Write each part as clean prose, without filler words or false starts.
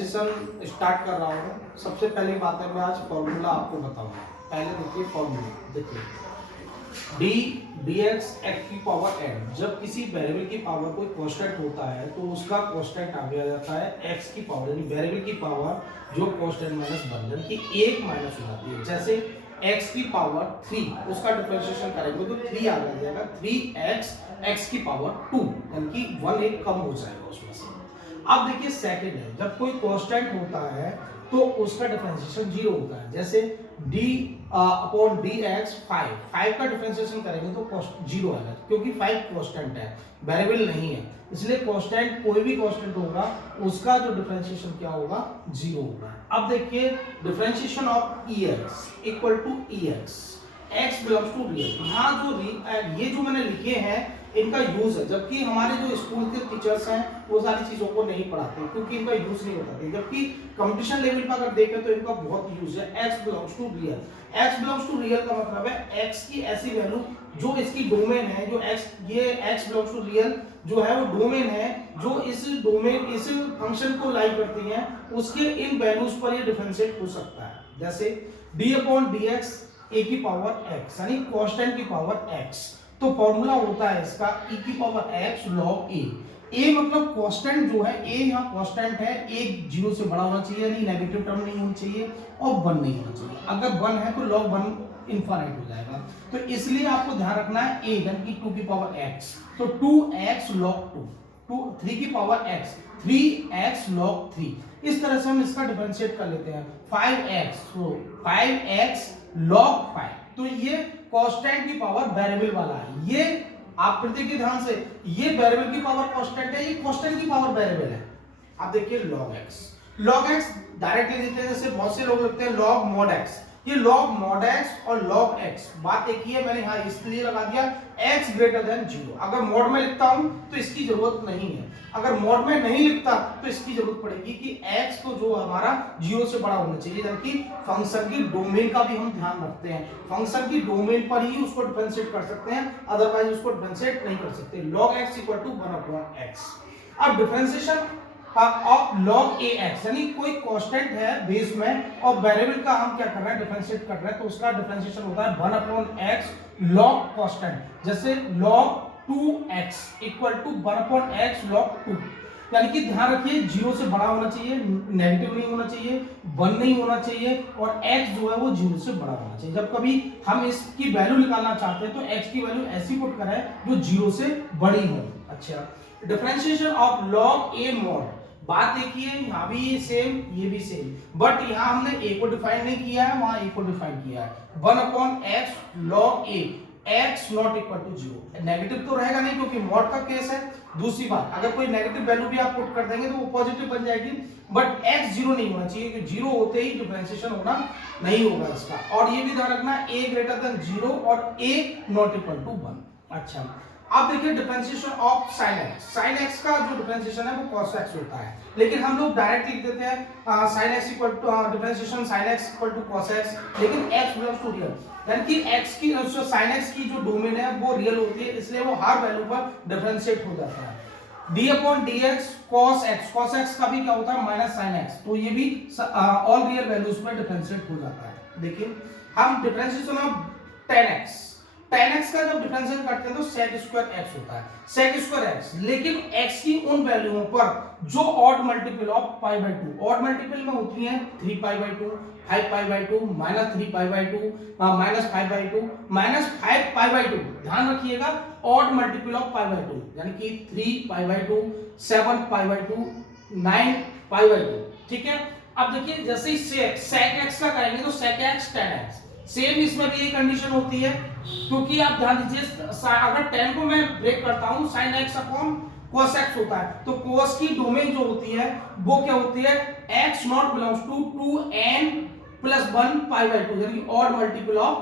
Session start कर रहा हूँ। सबसे पहली बात है, मैं आज फॉर्मूला आपको बताऊंगा। पहले देखिए फॉर्मूला, देखिए डी डी एक्स एक्स की पावर एन। जब किसी वेरिएबल की पावर कोई कांस्टेंट होता है तो उसका कांस्टेंट आगे आ जाता है एक्स की पावर, यानी वेरिएबल की पावर जो कांस्टेंट माइनस वन, यानी कि एक माइनस हो जाती है। जैसे x की पावर 3, उसका डिफरेंशिएशन करेंगे तो 3 आ जाएगा, 3x x की पावर 2, यानी कि 1 एक कम हो जाएगा उसमें से। अब देखिए सेकंड है, जब कोई कांस्टेंट होता है तो उसका डिफरेंशिएशन 0 होता है। जैसे d अपॉन डी एक्स 5 का डिफरेंशिएशन करेंगे तो 0 आएगा, क्योंकि 5 कांस्टेंट है, वेरिएबल नहीं है, इसलिए कांस्टेंट कोई भी कांस्टेंट होगा उसका जो डिफरेंशिएशन क्या होगा, 0 होगा। अब देखिए differentiation of ex equal to ex, x belongs to real. यहाँ जो ये जो मैंने लिखे हैं इनका यूज है, जबकि हमारे जो स्कूल के टीचर्स हैं वो सारी चीजों को नहीं पढ़ाते क्योंकि इनका यूज नहीं बताते, जबकि कंपटीशन लेवल पर अगर देखें तो इनका बहुत यूज है। x belongs to real, x belongs to real का मतलब है x की ऐसी वैल्यू जो इसकी डोमेन है, जो x ये x बिलोंग्स टू रियल जो है वो डोमेन है, जो इस डोमेन इस फंक्शन को लाइक करती है, उसके इन वैल्यूज पर ये डिफरेंशिएट हो सकता है। जैसे d अपॉन dx a की पावर x, यानी कांस्टेंट की पावर x। तो फॉर्मूला होता है इसका e की power x log a। a मतलब कांस्टेंट जो है, a यहाँ कांस्टेंट है, एक 0 से बड़ा होना चाहिए, यानी नेगेटिव टर्म नहीं होनी चाहिए और 1 नहीं होना चाहिए। अगर 1 है तो log 1 इनफाइनाइट हो जाएगा, तो इसलिए आपको ध्यान रखना है a यानी कि 2 की पावर x, तो 2x log 2, 3 की पावर x, 3x log 3। इस तरह से हम इसका डिफरेंशिएट कर लेते हैं। 5x, तो 5x log 5, तो ये कांस्टेंट की पावर वेरिएबल वाला है। ये आप फिर देखिए ध्यान से, ये वेरिएबल की पावर कांस्टेंट है, ये कांस्टेंट की पावर वेरिएबल है। आप देखिए log x डायरेक्टली लिखते हैं, जैसे बहुत से लोग लिखते हैं log mod x, ये log mod x और log x बात एक ही है। मैंने यहाँ इसलिए लगा दिया x ग्रेटर देन 0। अगर mod में लिखता हूं तो इसकी जरूरत नहीं है, अगर mod में नहीं लिखता तो इसकी जरूरत पड़ेगी कि x को जो हमारा 0 से बड़ा होना चाहिए, जबकि फंक्शन की डोमेन का भी हम ध्यान रखते हैं। फंक्शन की डोमेन पर ही उसको डिफरेंशिएट कर सकते हैं, अदरवाइज उसको डिफरेंशिएट नहीं कर सकते। log x equal to 1 upon x। अब डिफरेंशिएशन ऑफ log ax, यानी कोई कांस्टेंट है बेस में और वेरिएबल का हम क्या कर रहे हैं, डिफरेंशिएट कर रहे हैं, तो उसका डिफरेंशिएशन होता है 1 अपॉन x log कांस्टेंट। जैसे log 2x equal to 1 upon x log 2, यानी कि ध्यान रखिए 0 से बड़ा होना चाहिए, नेगेटिव नहीं होना चाहिए, 1 नहीं होना चाहिए, और x जो है वो 0 से बड़ा होना चाहिए। जब कभी हम इसकी वैल्यू निकालना चाहते हैं तो x की वैल्यू ऐसी पुट करें जो 0 से बड़ी हो। अच्छा, differentiation of log a mod, बात देखिए यहाँ भी सेम, ये भी सेम, बट यहाँ हमने a को डिफाइन नहीं किया है, वहां a को डिफाइन किया है। 1 upon x log a, x not equal to 0, negative तो रहेगा नहीं क्योंकि मॉड का केस है। दूसरी बात, अगर कोई नेगेटिव वैल्यू भी आप पुट कर देंगे तो वो पॉजिटिव बन जाएगी, बट x 0 नहीं होना चाहिए, क्योंकि 0 होते ही डिफरेंशिएशन होना नहीं होगा इसका। और ये भी ध्यान रखना a ग्रेटर देन 0 और a नॉट इक्वल टू 1। अच्छा, अब देखिए differentiation of sin x। sin x का जो डिफरेंशिएशन है वो cos x होता है, लेकिन हम लोग डायरेक्ट लिख देते हैं sin x equal to differentiation sin x equal to cos x, लेकिन x बिलोंग्स टू रियल, यानी कि x की sin x की जो डोमेन है वो रियल होती है, इसलिए वो हर वैल्यू पर डिफरेंशिएट हो जाता है। d upon dx cos x का भी क्या होता है, माइनस sin x, तो ये भी ऑल रियल वैल्यूज पर डिफरेंशिएट हो जाता है। देखिए हम डिफरेंशिएशन ऑफ tan x का जब डिफरेंशिएट करते हैं तो sec स्क्वायर x होता है, sec स्क्वायर x, लेकिन x की उन वैल्यूओं पर जो odd multiple of pi by 2, odd multiple में होती हैं 3 pi by 2, 5 pi by 2, minus 3 pi by 2, minus 5 by 2, minus 5 pi by 2। ध्यान रखिएगा odd multiple of pi by 2, यानी कि 3 pi by 2, 7 pi by 2, 9 pi by 2। ठीक है, अब देखिए जैसे ही sec x का करेंगे तो sec x tan x, same इसमें भी यही कंडीशन होती है, क्योंकि आप ध्यान दीजिए अगर tan को मैं ब्रेक करता हूं sin x upon cos x होता है, तो cos की डोमेन जो होती है वो क्या होती है, x not belongs to 2n plus 1 pi by 2, यानी कि odd multiple of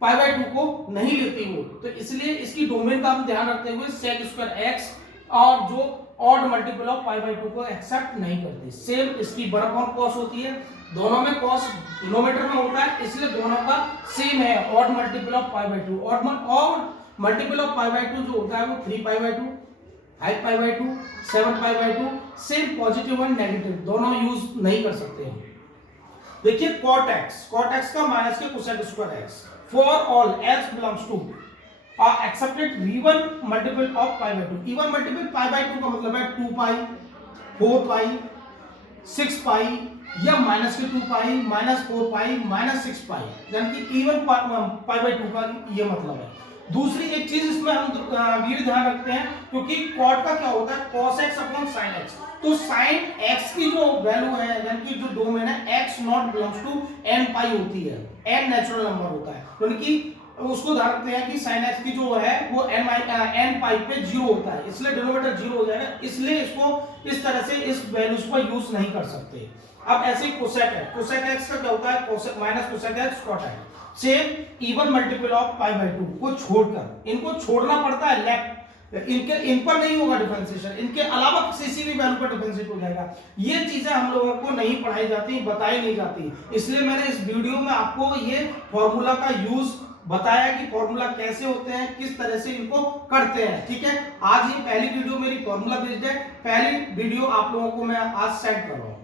pi by 2 को नहीं लेती वो, तो इसलिए इसकी डोमेन का हम ध्यान रखते हुए sec स्क्वायर x और जो odd multiple of pi by 2 को एक्सेप्ट नहीं करते। सेम इसकी 1 अपॉन cos होती है, दोनों में cos डिनोमिनेटर में होता है, इसलिए दोनों का सेम है, odd multiple of pi by 2। और मल्टीपल ऑफ पाई बाय 2 जो होता है वो 3 pi by 2, 5 pi by 2, 7 pi by 2, same positive and negative दोनों यूज नहीं कर सकते हम। देखिए cot x का माइनस के cosec square x for all x belongs to excepted v1 multiple of pi by 2। Even multiple pi by 2 का मतलब है 2 पाई, 4 पाई, 6 पाई या माइनस के 2 पाई, माइनस 4 पाई, माइनस 6 पाई, यानी कि इवन पाई बाय 2 का ये मतलब है। दूसरी एक चीज इसमें हम ये ध्यान रखते हैं क्योंकि cot का क्या होता है cos x upon sin x, तो sin x की जो वैल्यू है यानी कि जो डोमेन है x not belongs to n pi होती है, n नेचुरल नंबर होता है, यानी कि उसको ध्यान रखते हैं कि sin x की जो है वो n पाई पे 0 होता है, इसलिए डिनोमिनेटर 0 हो जाएगा, इसलिए इसको इस तरह से इस वैल्यूज को यूज नहीं कर सकते। अब ऐसे कोसेक है, कोसेक x का क्या होता है cosec minus cosec x cot x, same even multiple of pi by 2 को छोड़कर, इनको छोड़ना पड़ता है लेफ्ट, इन पर नहीं होगा डिफरेंशिएशन, इनके अलावा किसी भी वैल्यू पर डिफरेंशिएट हो जाएगा। ये चीजें हम लोगों को नहीं पढ़ाई जाती, बताई नहीं जाती, इसलिए मैंने इस वीडियो में आपको ये फॉर्मूला का यूज बताया कि फॉर्मूला कैसे होते हैं, किस तरह से इनको करते हैं। ठीक है, आज ये पहली वीडियो मेरी फॉर्मूला बेस्ड है, पहली वीडियो आप लोगों को मैं आज सेंड कर रहा हूं।